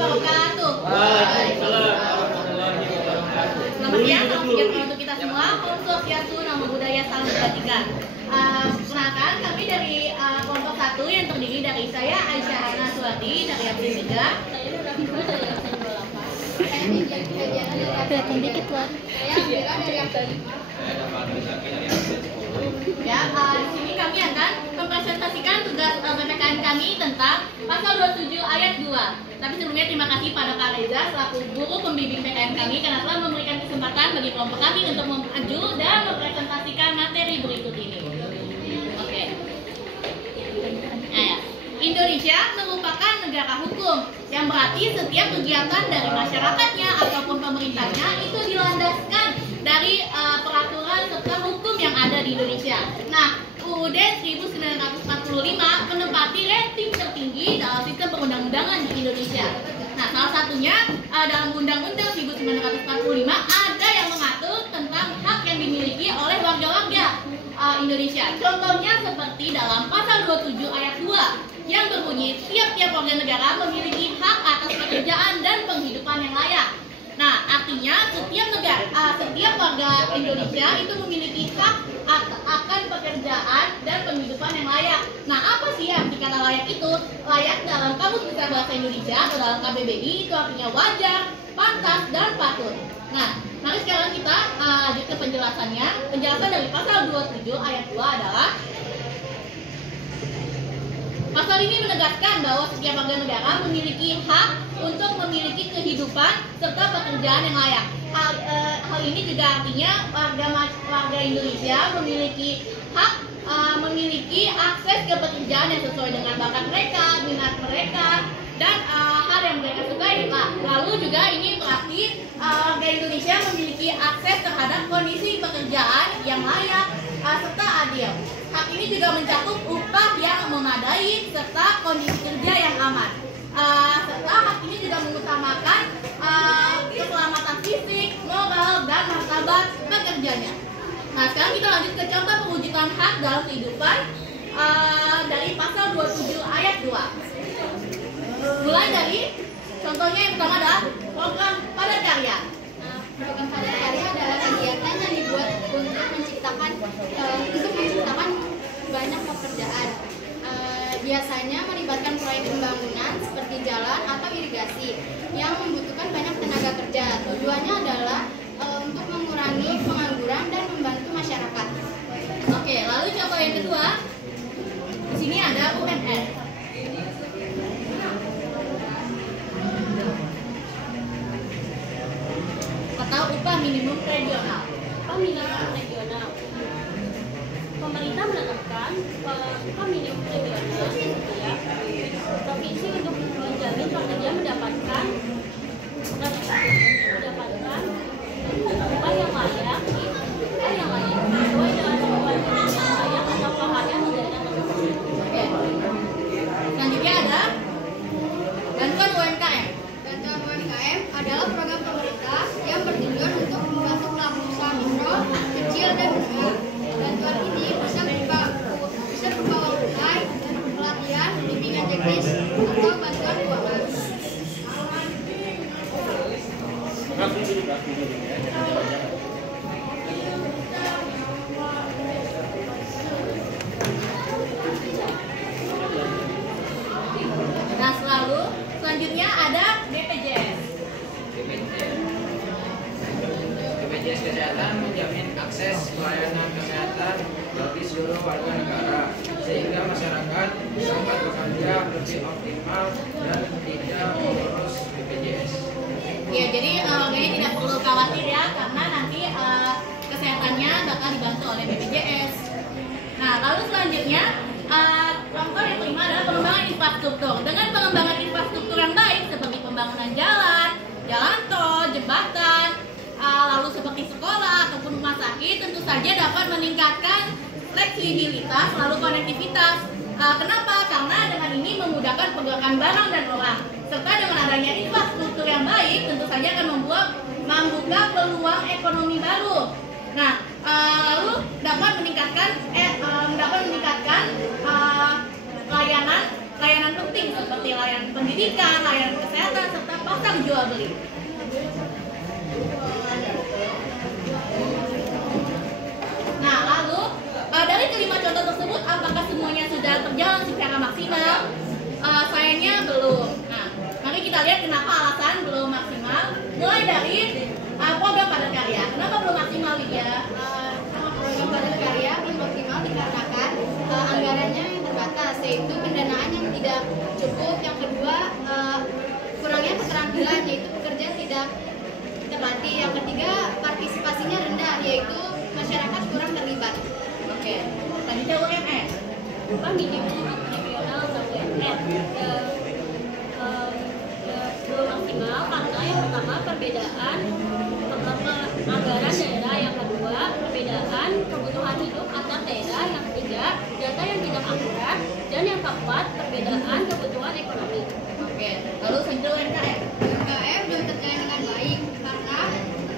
wabarakatuh. Waalaikumsalam warahmatullahi wabarakatuh. Selamat siang, salam sejahtera untuk kita semua. Om Swastiastu, Namo Buddhaya, salam kebajikan. Perkenalkan, kami dari kelompok 1 yang terdiri dari saya Aisyah Hana Suwati dari Abdi 3. Kelihatan dikit lah. Ya, di sini kami akan mempresentasikan tugas PPKN kami tentang pasal 27 ayat 2. Tapi sebelumnya terima kasih pada Kak Reza selaku guru pembimbing PPKN kami karena telah memberikan kesempatan bagi kelompok kami untuk maju dan mempresentasikan materi berikut ini. Oke. Nah, Indonesia merupakan negara hukum yang berarti setiap kegiatan dari masyarakatnya ataupun pemerintahnya itu dilandaskan dari peraturan serta hukum yang ada di Indonesia. Nah, UUD 1945 menempati rating tertinggi dalam sistem perundang-undangan di Indonesia. Nah, salah satunya dalam Undang-Undang 1945 ada yang mengatur tentang hak yang dimiliki oleh warga-warga Indonesia. Contohnya seperti dalam pasal 27 ayat 2 yang berbunyi tiap-tiap warga negara memiliki hak atas pekerjaan dan penghidupan yang layak. Nah, artinya setiap warga Indonesia itu memiliki hak akan pekerjaan dan penghidupan yang layak. Nah, apa sih arti kata layak itu? Layak dalam Kamus Besar Bahasa Indonesia atau dalam KBBI itu artinya wajar, pantas, dan patut. Nah, mari sekarang kita lanjut ke penjelasannya. Penjelasan dari pasal 27 ayat 2 adalah pasal ini menegaskan bahwa setiap warga negara memiliki hak untuk memiliki kehidupan serta pekerjaan yang layak. Hal ini juga artinya warga Indonesia memiliki hak memiliki akses ke pekerjaan yang sesuai dengan bakat mereka, minat mereka, dan hal yang mereka sukai. Lalu juga ini berarti warga Indonesia memiliki akses terhadap kondisi pekerjaan yang layak serta adil. Hak ini juga mencakup upah yang memadai serta kondisi kerja yang aman. Serta hak ini juga mengutamakan keselamatan fisik, moral, dan martabat pekerjanya. Nah, sekarang kita lanjut ke contoh pewujudan hak dalam kehidupan dari pasal 27 ayat 2. Mulai dari contohnya yang pertama adalah program padat karya. Program padat karya adalah kegiatan yang dibuat untuk menciptakan banyak pekerjaan. Biasanya melibatkan proyek pembangunan seperti jalan atau irigasi yang membutuhkan banyak tenaga kerja. Tujuannya adalah untuk mengurangi pengangguran dan membantu masyarakat. Oke, lalu contoh yang kedua. Di sini ada UMR. Atau upah minimum regional. Upah minimum regional. Pemerintah menetapkan upah minimum regional, gitu ya. Provinsi untuk menjamin pekerja mendapatkan upah yang layak, sesuai dengan kebutuhan yang layak atau lahannya menjadikan tersebut. Oke. Selanjutnya ada bantuan UMKM. Bantuan UMKM adalah program pemerintah yang bertujuan untuk membantu pelaku usaha mikro, kecil, dan menengah. Bantuan ini bisa berupa uang tunai, pelatihan, bimbingan teknis, atau bantuan keuangan. Nah, selanjutnya ada BPJS. BPJS Kesehatan menjamin akses pelayanan kesehatan bagi seluruh warga negara sehingga masyarakat dapat bekerja lebih optimal dan tidak mengurus BPJS. Ya, jadi kayaknya tidak perlu khawatir ya karena nanti kesehatannya bakal dibantu oleh BPJS. Nah, lalu selanjutnya contoh yang kelima adalah pengembangan infrastruktur. Dengan pengembangan infrastruktur yang baik seperti pembangunan jalan tol, jembatan, lalu seperti sekolah ataupun rumah sakit, tentu saja dapat meningkatkan fleksibilitas lalu konektivitas. Kenapa? Karena dengan ini memudahkan pergerakan barang dan orang. Serta dengan adanya infrastruktur yang baik, tentu saja akan membuka peluang ekonomi baru. Nah, lalu dapat meningkatkan layanan penting seperti layanan pendidikan, layanan kesehatan, serta tentang jual beli. Nah, lalu dari kelima contoh tersebut, apakah semuanya sudah terjalan secara maksimal? Sayangnya belum. Nah, mari kita lihat kenapa alasan belum maksimal. Mulai dari program padat karya. Kenapa belum maksimal, Widya? Program padat karya belum maksimal dikarenakan anggarannya yang terbatas, yaitu pendanaan yang tidak cukup. Yang kedua, kurangnya keterampilan, yaitu pekerja tidak terlatih. Yang ketiga, partisipasinya rendah, yaitu masyarakat kurang terlibat. Oke, selanjutnya UMR. Upah minimum regional atau UMR belum maksimal karena yang pertama perbedaan anggaran daerah, yang kedua perbedaan kebutuhan hidup antar daerah, yang ketiga data yang tidak akurat, dan yang keempat perbedaan kebutuhan ekonomi. Oke, lalu selanjutnya UMKM. UMKM belum terjalan dengan baik karena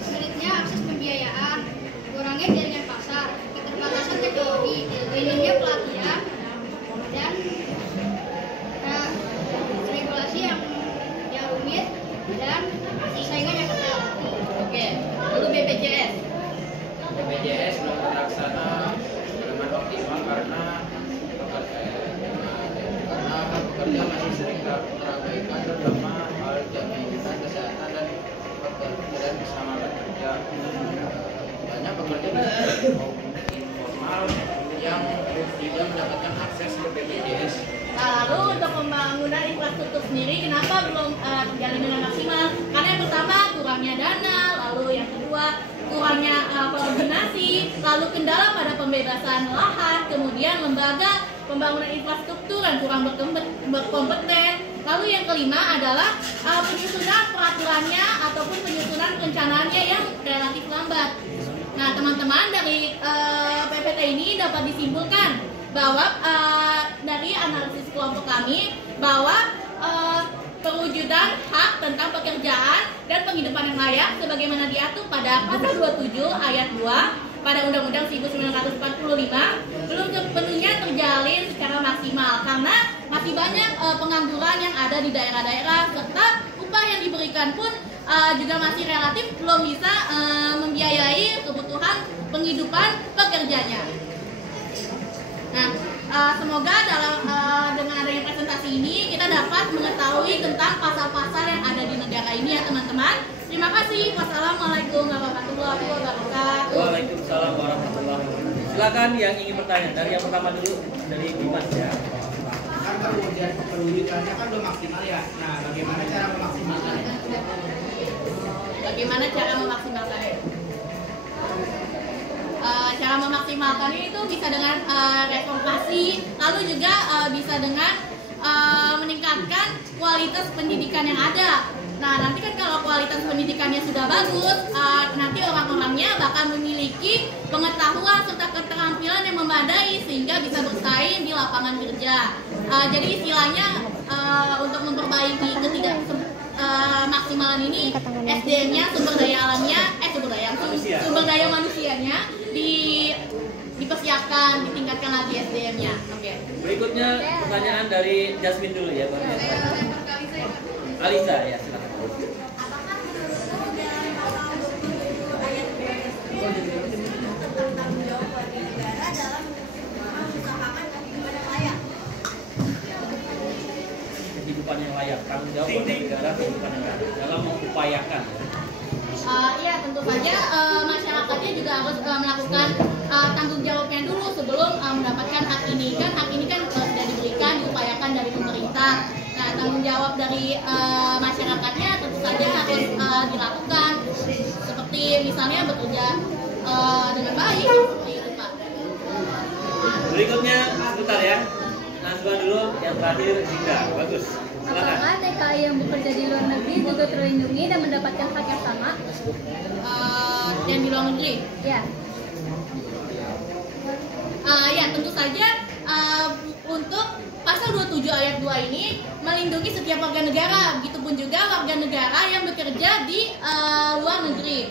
sulitnya akses pembiayaan, kurangnya jaringan pasar, keterbatasan teknologi, minimnya pelatihan, dan regulasi yang rumit dan persaingan yang ketat. Oke, lalu BPJS. BPJS belum terlaksana dengan optimal karena pekerja masih sering terabaikan, terutama hal jaminan kesehatan dan pekerjaan bersama kerja. Banyak pekerja informal yang tidak mendapatkan akses ke BPJS. Nah, lalu untuk pembangunan infrastruktur sendiri, kenapa belum terjalin dengan maksimal? Karena yang pertama kurangnya dana, lalu yang kedua kurangnya koordinasi, lalu kendala pada pembebasan lahan, kemudian lembaga pembangunan infrastruktur yang kurang berkompeten. Lalu yang kelima adalah penyusunan peraturannya ataupun penyusunan perencanaannya yang relatif lambat. Nah, teman-teman, dari PPT ini dapat disimpulkan bahwa dari analisis kelompok kami bahwa perwujudan hak tentang pekerjaan dan penghidupan yang layak sebagaimana diatur pada pasal 27 ayat 2 pada Undang-Undang 1945 belum sepenuhnya terjalin secara maksimal karena masih banyak pengangguran yang ada di daerah-daerah serta upah yang diberikan pun juga masih relatif belum bisa membiayai kebutuhan penghidupan pekerjanya. Nah, semoga dengan adanya presentasi ini kita dapat mengetahui tentang pasal-pasal yang ada di negara ini ya teman-teman. Terima kasih. Wassalamualaikum warahmatullahi wabarakatuh. Waalaikumsalam warahmatullahi wabarakatuh. Silakan yang ingin bertanya. Dari yang pertama dulu, dari Dimas ya. Kan kemudian perwujudannya kan belum maksimal ya. Nah, bagaimana cara memaksimalkannya? Bagaimana cara memaksimalkannya? Cara memaksimalkannya itu bisa dengan reformasi, lalu juga bisa dengan meningkatkan kualitas pendidikan yang ada. Nah, nanti kan kalau kualitas pendidikannya sudah bagus, nanti orang-orangnya bakal memiliki pengetahuan serta keterampilan yang memadai sehingga bisa bersaing di lapangan kerja. Jadi istilahnya untuk memperbaiki maksimalan ini, SDM-nya, sumber daya alamnya, sumber daya manusianya dipersiapkan, ditingkatkan lagi SDM-nya. Oke. Berikutnya pertanyaan dari Jasmine dulu ya, Bang. Alisa ya, silakan. Kehidupan yang layak, tanggung jawab warga negara kehidupan yang layak dalam mengupayakan. Iya, tentu saja masyarakatnya juga harus melakukan tanggung jawabnya dulu sebelum mendapatkan hak ini. Kan hak ini kan sudah diberikan, diupayakan dari pemerintah. Nah, tanggung jawab dari masyarakatnya tentu saja harus dilakukan, seperti misalnya bekerja dengan baik. Seperti itu, Pak. Berikutnya sebentar ya, Nazwa dulu, yang terakhir Zinda. Bagus. Silakan. Apakah TKI yang bekerja di luar negeri juga terlindungi dan mendapatkan hak yang sama? Yang di luar negeri? Ya. Ya, tentu saja untuk pasal 27 ayat 2 ini melindungi setiap warga negara, begitupun juga warga negara yang bekerja di luar negeri.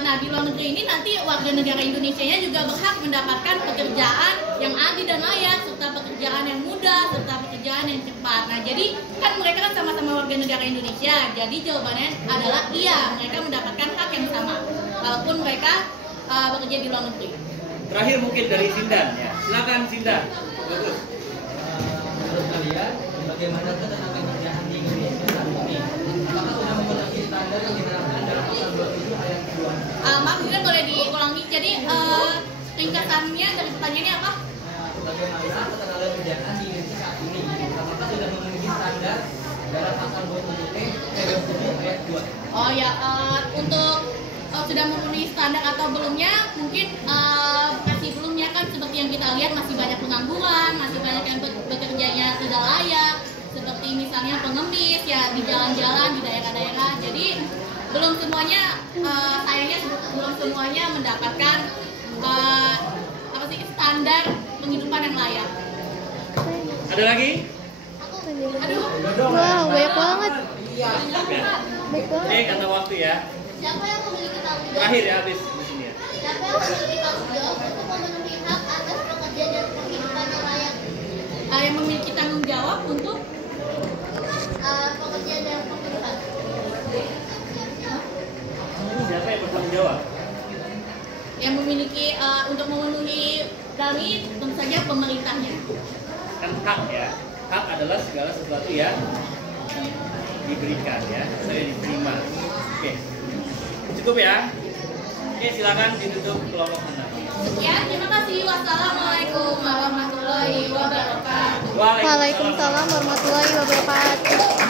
Nah, di luar negeri ini nanti warga negara Indonesianya juga berhak mendapatkan pekerjaan yang adil dan layak, serta pekerjaan yang mudah, serta pekerjaan yang cepat. Nah, jadi kan mereka kan sama-sama warga negara Indonesia. Jadi jawabannya adalah iya, mereka mendapatkan hak yang sama, walaupun mereka bekerja di luar negeri. Terakhir mungkin dari Sindan ya. Silakan Sindan. Bagus. Menurut kalian, bagaimana tenaga kerjaan di Indonesia saat ini? Apakah sudah memenuhi standar yang diterapkan dalam pasal 27 ayat 2? Maaf, mungkin boleh diulangi. Jadi ringkasannya dari pertanyaannya apa? Bagaimana tenaga kerjaan di Indonesia saat ini? Apakah sudah memenuhi standar dalam pasal 27 ayat 2? Oh ya, untuk sudah memenuhi standar atau belumnya, mungkin masih belumnya kan seperti yang kita lihat masih banyak pengangguran, masih banyak yang bekerjanya tidak layak, seperti misalnya pengemis ya di jalan-jalan di daerah-daerah. Jadi belum semuanya, sayangnya belum semuanya mendapatkan standar penghidupan yang layak. Ada lagi? Aduh, Wow, banyak banget. Ya. Oke, kata waktu ya. Siapa yang memiliki tanggung jawab? Terakhir ya, habis di sini ya. Siapa yang memiliki tanggung jawab untuk memenuhi hak atas pekerjaan dan penghidupan yang layak? yang memiliki tanggung jawab untuk Pekerjaan dan penghidupan. Siapa yang bertanggung jawab? yang memiliki untuk memenuhi dari tentu saja pemerintahnya. Kan hak ya. Hak adalah segala sesuatu yang diberikan ya, saya diterima. Oke. Cukup ya. Oke, silakan ditutup kelompok 6. Sekian, terima kasih. Wassalamualaikum warahmatullahi wabarakatuh. Waalaikumsalam warahmatullahi wabarakatuh.